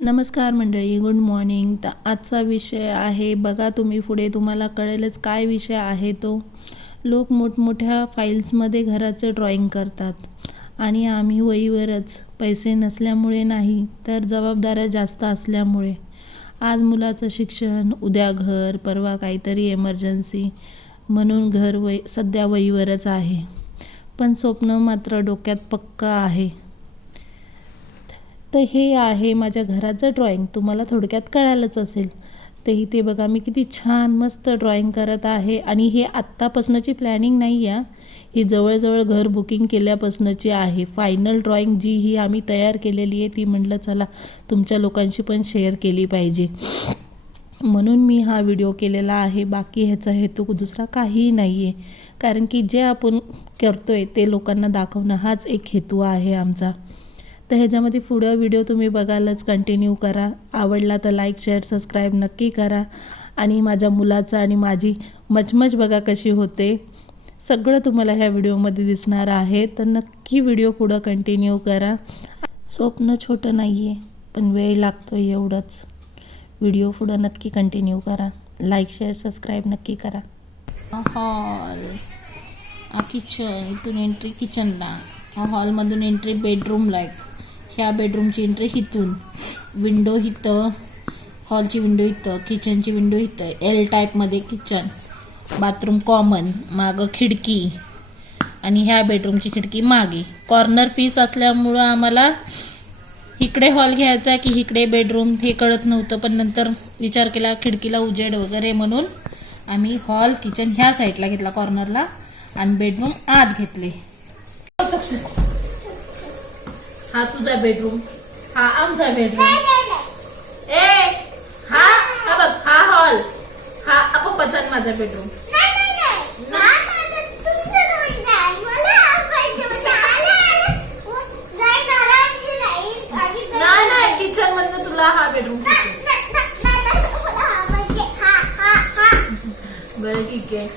नमस्कार मंडळी, good morning. तर आजचा विषय आहे बघा, तुम्ही पुढे तुम्हाला कळेलच काय विषय आहे तो. लोक मोठमोठ्या फाईल्समध्ये घराचं ड्रॉइंग करतात आणि आम्ही वहीवरच, पैसे नसल्यामुळे नाही तर जबाबदाऱ्या जास्त असल्यामुळे. आज मुलाचं शिक्षण, उद्या घर, परवा काहीतरी एमर्जन्सी म्हणून घर सध्या वहीवरच आहे, पण स्वप्न मात्र डोक्यात पक्का आहे. तर हे आहे माझ्या घराचं ड्रॉइंग. तुम्हाला थोडक्यात कळालंच असेल. तर इथे बघा मी किती छान मस्त ड्रॉइंग करत आहे आणि हे आत्तापासूनची प्लॅनिंग नाही आहे. ही जवळजवळ घर बुकिंग केल्यापासूनची आहे. फायनल ड्रॉइंग जी ही आम्ही तयार केलेली आहे ती म्हटलं चला तुमच्या लोकांशी पण शेअर केली पाहिजे, म्हणून मी हा व्हिडिओ केलेला आहे. बाकी ह्याचा हेतू दुसरा काहीही नाही आहे, कारण की जे आपण करतो आहे ते लोकांना दाखवणं हाच एक हेतू आहे आमचा. तर ह्याच्यामध्ये पुढं व्हिडिओ तुम्ही बघायलाच कंटिन्यू करा. आवडला तर लाईक, शेअर, सबस्क्राईब नक्की करा. आणि माझ्या मुलाचं आणि माझी मचमच बघा कशी होते, सगळं तुम्हाला ह्या व्हिडिओमध्ये दिसणार आहे. तर नक्की व्हिडिओ पुढं कंटिन्यू करा. स्वप्न छोटं नाही आहे, पण वेळ लागतो एवढंच. व्हिडिओ पुढं नक्की कंटिन्यू करा. लाईक, शेअर, सबस्क्राईब नक्की करा. हॉल, किचन, इथून एंट्री किचनला, हॉलमधून एंट्री बेडरूमला, ह्या बेडरूमची एंट्री इथून, विंडो इथं, हॉलची विंडो इथं, किचनची विंडो इथं, एल टाईपमध्ये किचन, बाथरूम कॉमन, मागं खिडकी आणि ह्या बेडरूमची खिडकी मागे. कॉर्नर पीस असल्यामुळं आम्हाला इकडे हॉल घ्यायचा की इकडे बेडरूम हे कळत नव्हतं, पण नंतर विचार केला खिडकीला उजेड वगैरे म्हणून आम्ही हॉल किचन ह्या साईडला घेतला कॉर्नरला आणि बेडरूम आत घेतले. हा तुझा बेडरूम, हा आमचा बेडरूम. हा बघ, हा हॉल, हा पप्पाचा आणि माझा बेडरूम. नाही, किचन मधनं तुला हा बेडरूम. बरं ठीक आहे.